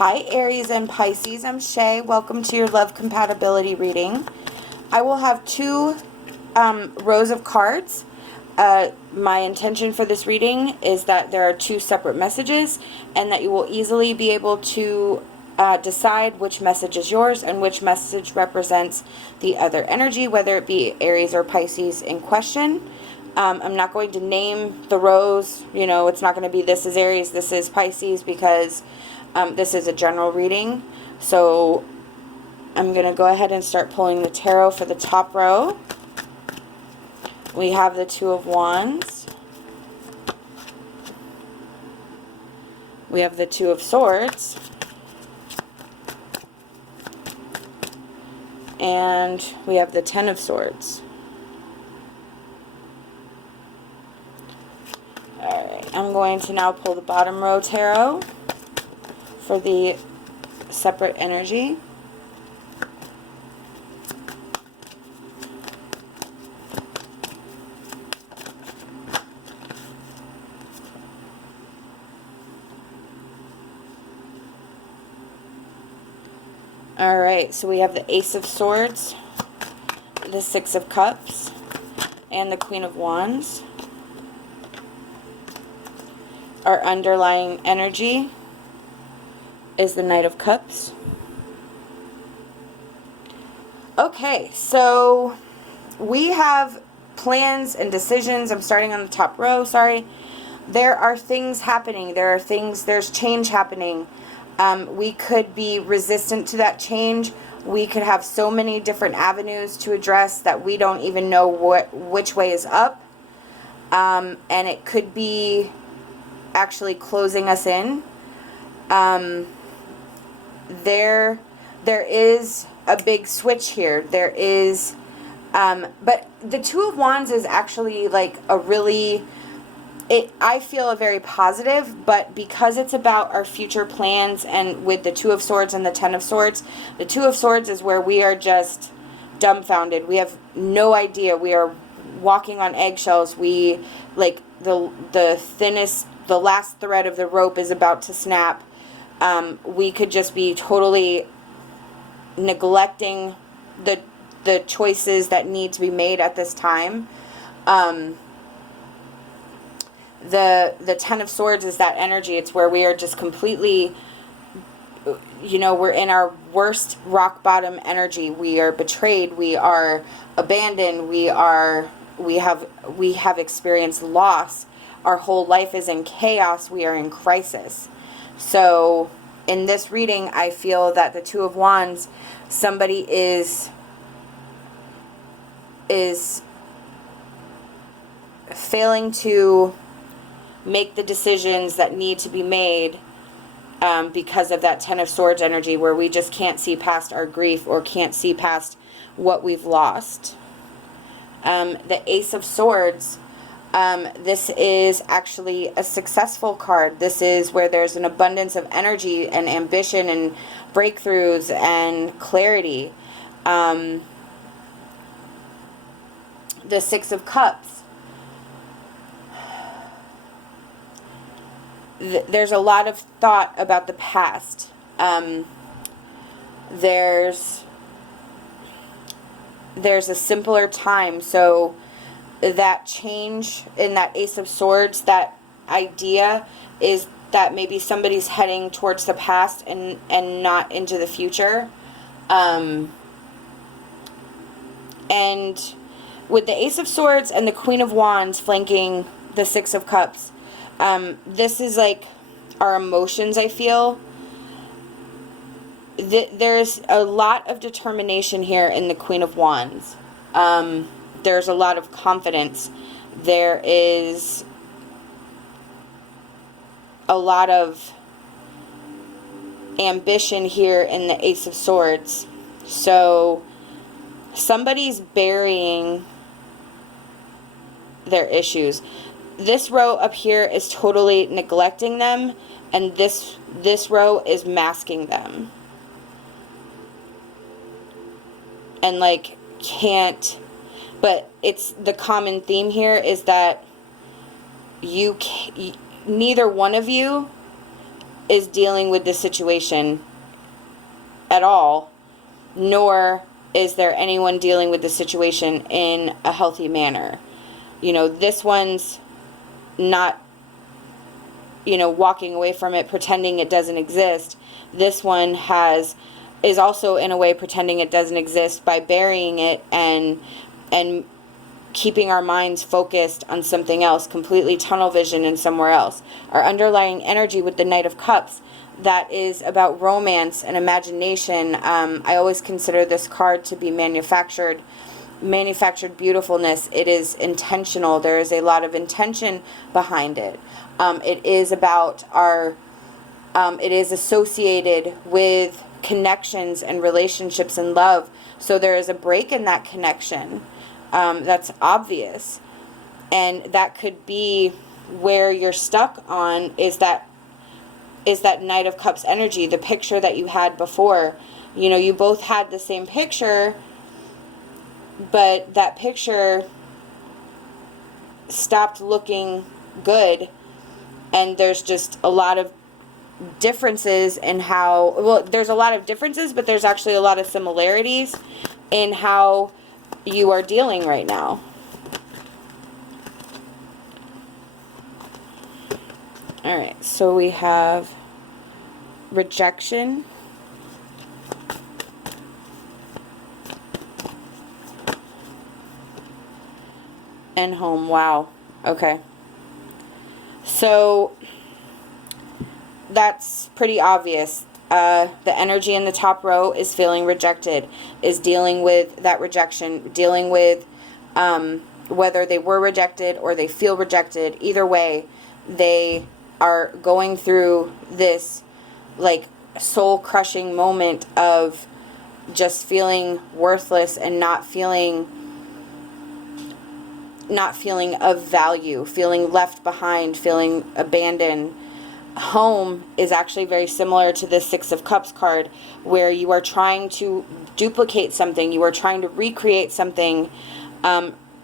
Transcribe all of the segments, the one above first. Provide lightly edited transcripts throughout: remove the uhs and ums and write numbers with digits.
Hi Aries and Pisces, I'm Shae. Welcome to your love compatibility reading. I will have two rows of cards. My intention for this reading is that there are two separate messages and that you will easily be able to decide which message is yours and which message represents the other energy, whether it be Aries or Pisces in question. I'm not going to name the rows, you know, it's not going to be this is Aries, this is Pisces, because this is a general reading. So I'm going to go ahead and start pulling the tarot for the top row. We have the Two of Wands. We have the Two of Swords. And we have the Ten of Swords. Alright, I'm going to now pull the bottom row tarot for the separate energy. Alright, so we have the Ace of Swords, the Six of Cups, and the Queen of Wands. Our underlying energy is the Knight of Cups. Okay, so we have plans and decisions. I'm starting on the top row, sorry. There are things happening. There's change happening. We could be resistant to that change. We could have so many different avenues to address that we don't even know which way is up. And it could be actually closing us in. There is a big switch here. There is, but the Two of Wands is actually like a really, I feel a very positive, but because it's about our future plans, and with the Two of Swords and the Ten of Swords, the Two of Swords is where we are just dumbfounded. We have no idea. We are walking on eggshells. We, like, the thinnest, the last thread of the rope is about to snap. We could just be totally neglecting the choices that need to be made at this time. The Ten of Swords is that energy. It's where we are just completely, you know, we're in our worst rock bottom energy. We are betrayed. We are abandoned. We have experienced loss. Our whole life is in chaos. We are in crisis. So in this reading, I feel that the Two of Wands, somebody is failing to make the decisions that need to be made because of that Ten of Swords energy, where we just can't see past our grief or can't see past what we've lost. The Ace of Swords, this is actually a successful card. This is where there's an abundance of energy and ambition and breakthroughs and clarity. The Six of Cups. There's a lot of thought about the past. There's a simpler time. So that change in that Ace of Swords, that idea is that maybe somebody's heading towards the past and not into the future. And with the Ace of Swords and the Queen of Wands flanking the Six of Cups, this is like our emotions, I feel. There's a lot of determination here in the Queen of Wands. There's a lot of confidence. There is a lot of ambition here in the Ace of Swords. So somebody's burying their issues. This row up here is totally neglecting them, and this row is masking them. And like can't, but it's the common theme here is that neither one of you is dealing with the situation at all, nor is there anyone dealing with the situation in a healthy manner. You know, this one's not, you know, walking away from it, pretending it doesn't exist. This one is also in a way pretending it doesn't exist by burying it and keeping our minds focused on something else, completely tunnel vision and somewhere else. Our underlying energy with the Knight of Cups, that is about romance and imagination. I always consider this card to be manufactured beautifulness. It is intentional. There is a lot of intention behind it. It is about it is associated with connections and relationships and love. So there is a break in that connection. That's obvious. And that could be where you're stuck on, is that Knight of Cups energy, the picture that you had before. You know, you both had the same picture, but that picture stopped looking good. And there's just a lot of differences in how, well, there's a lot of differences, but there's actually a lot of similarities in how you are dealing right now. All right, so we have rejection, and home. Wow. Okay. So that's pretty obvious. The energy in the top row is feeling rejected, is dealing with that rejection, dealing with whether they were rejected or they feel rejected. Either way, they are going through this like soul-crushing moment of just feeling worthless and not feeling of value, feeling left behind, feeling abandoned. Home is actually very similar to the Six of Cups card, where you are trying to duplicate something, you are trying to recreate something,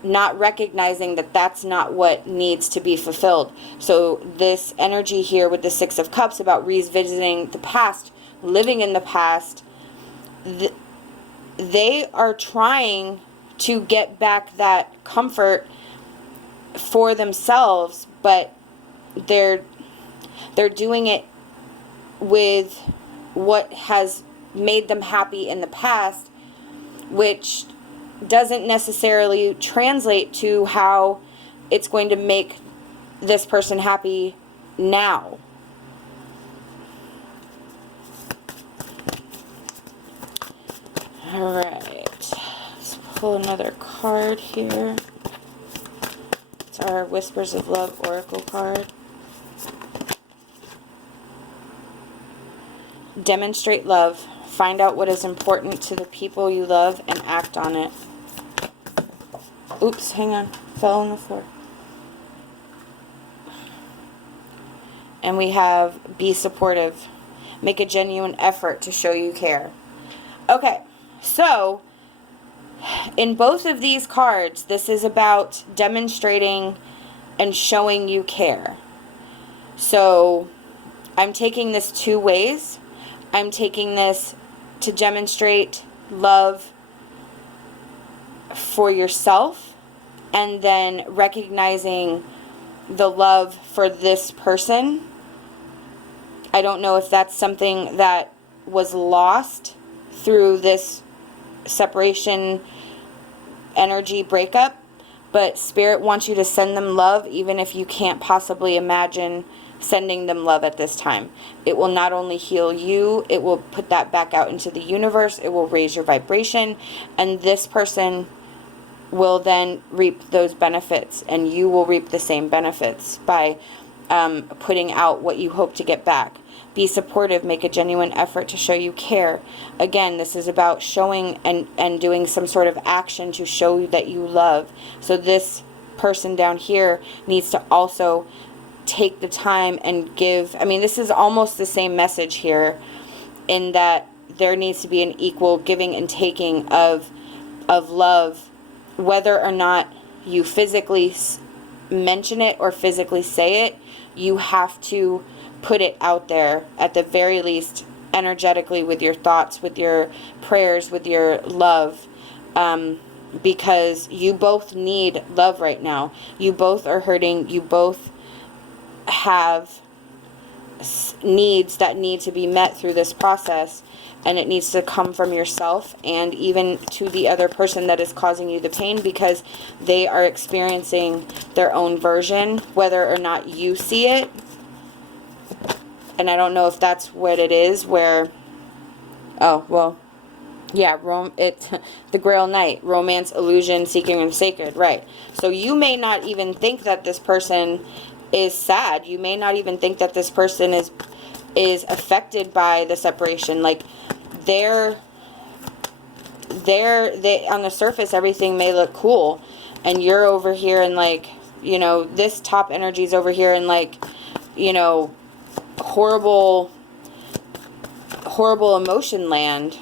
not recognizing that that's not what needs to be fulfilled. So this energy here with the Six of Cups about revisiting the past, living in the past, they are trying to get back that comfort for themselves, but they're doing it with what has made them happy in the past, which doesn't necessarily translate to how it's going to make this person happy now. All right, let's pull another card here. It's our Whispers of Love Oracle card. Demonstrate love. Find out what is important to the people you love and act on it. Oops, hang on. Fell on the floor. And we have be supportive. Make a genuine effort to show you care. Okay, so in both of these cards, this is about demonstrating and showing you care. So I'm taking this two ways. I'm taking this to demonstrate love for yourself, and then recognizing the love for this person. I don't know if that's something that was lost through this separation energy breakup, but Spirit wants you to send them love, even if you can't possibly imagine sending them love at this time. It will not only heal you, it will put that back out into the universe, it will raise your vibration, and this person will then reap those benefits, and you will reap the same benefits by putting out what you hope to get back. Be supportive, make a genuine effort to show you care. Again, this is about showing and doing some sort of action to show that you love. So this person down here needs to also take the time and give. I mean, this is almost the same message here, in that there needs to be an equal giving and taking of love, whether or not you physically mention it or physically say it. You have to put it out there, at the very least, energetically, with your thoughts, with your prayers, with your love, because you both need love right now. You both are hurting. You both have needs that need to be met through this process, and it needs to come from yourself and even to the other person that is causing you the pain, because they are experiencing their own version, whether or not you see it. And I don't know if that's what it is, where, oh, well, yeah, the Grail Knight, romance, illusion, seeking, and sacred, right. So you may not even think that this person is sad. You may not even think that this person is affected by the separation. Like, they on the surface, everything may look cool, and you're over here and, like, you know, this top energy is over here and, like, you know, horrible emotion land.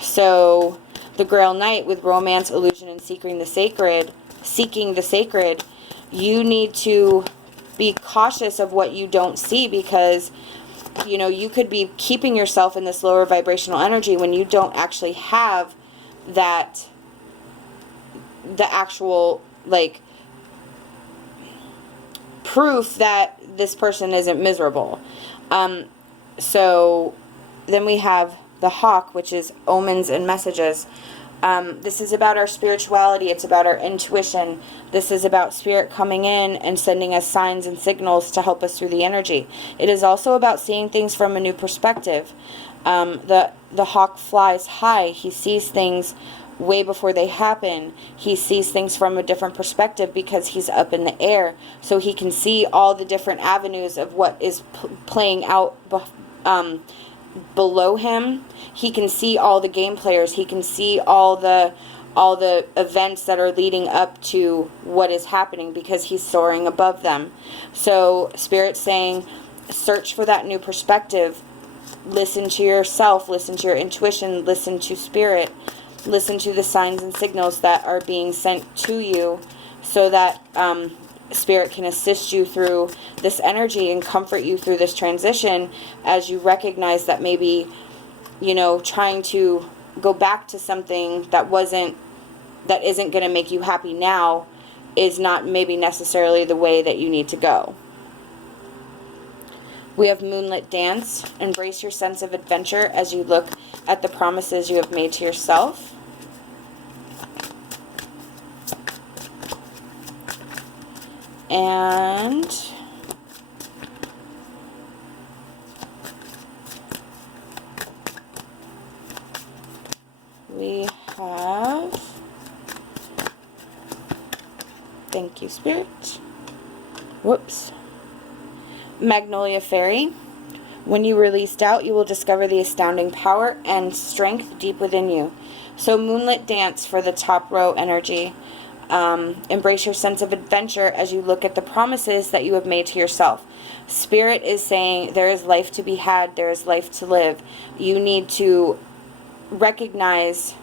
So the Grail Knight, with romance, illusion, and seeking the sacred, you need to be cautious of what you don't see, because, you know, you could be keeping yourself in this lower vibrational energy when you don't actually have that, the actual, like, proof that this person isn't miserable. So then we have the Hawk, which is omens and messages. This is about our spirituality. It's about our intuition. This is about spirit coming in and sending us signs and signals to help us through the energy. It is also about seeing things from a new perspective. The hawk flies high. He sees things way before they happen. He sees things from a different perspective because he's up in the air. So he can see all the different avenues of what is playing out below him. He can see all the game players. He can see all the events that are leading up to what is happening, because he's soaring above them. So Spirit's saying, search for that new perspective. Listen to yourself. Listen to your intuition. Listen to Spirit. Listen to the signs and signals that are being sent to you, so that Spirit can assist you through this energy and comfort you through this transition, as you recognize that maybe, you know, trying to go back to something that isn't going to make you happy now is not maybe necessarily the way that you need to go. We have Moonlit Dance. Embrace your sense of adventure as you look at the promises you have made to yourself. And we have, thank you, Spirit. Whoops. Magnolia Fairy. When you release doubt, you will discover the astounding power and strength deep within you. So Moonlit Dance for the top row energy. Embrace your sense of adventure as you look at the promises that you have made to yourself. Spirit is saying there is life to be had. There is life to live. You need to recognize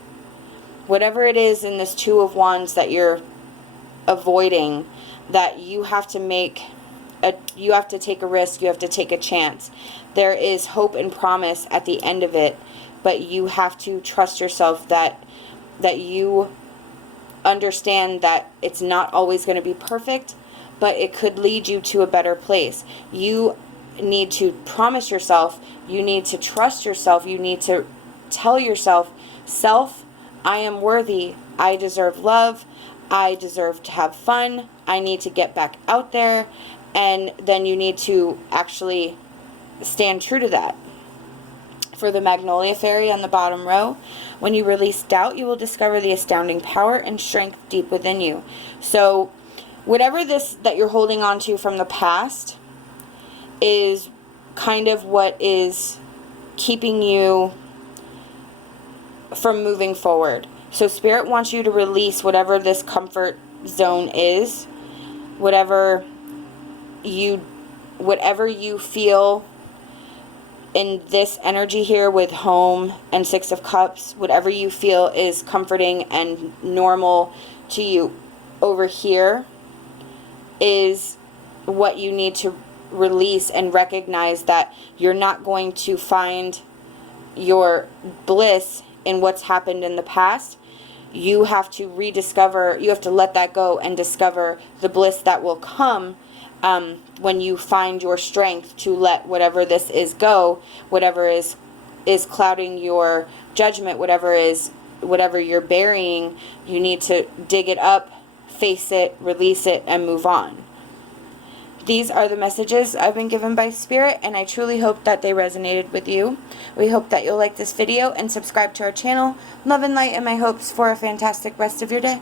whatever it is in this Two of Wands that you're avoiding, that you have to you have to take a risk. You have to take a chance. There is hope and promise at the end of it, but you have to trust yourself that you understand that it's not always going to be perfect, but it could lead you to a better place. You need to promise yourself, you need to trust yourself, you need to tell yourself, self, I am worthy, I deserve love, I deserve to have fun, I need to get back out there, and then you need to actually stand true to that. For the Magnolia Fairy on the bottom row, when you release doubt, you will discover the astounding power and strength deep within you. So whatever this that you're holding on to from the past is kind of what is keeping you from moving forward. So Spirit wants you to release whatever this comfort zone is, whatever you feel in this energy here with home and Six of Cups, whatever you feel is comforting and normal to you over here is what you need to release and recognize that you're not going to find your bliss in what's happened in the past. You have to rediscover, you have to let that go and discover the bliss that will come when you find your strength to let whatever this is go, whatever is clouding your judgment, whatever you're burying. You need to dig it up, face it, release it, and move on. These are the messages I've been given by Spirit, and I truly hope that they resonated with you. We hope that you'll like this video and subscribe to our channel. Love and light and my hopes for a fantastic rest of your day.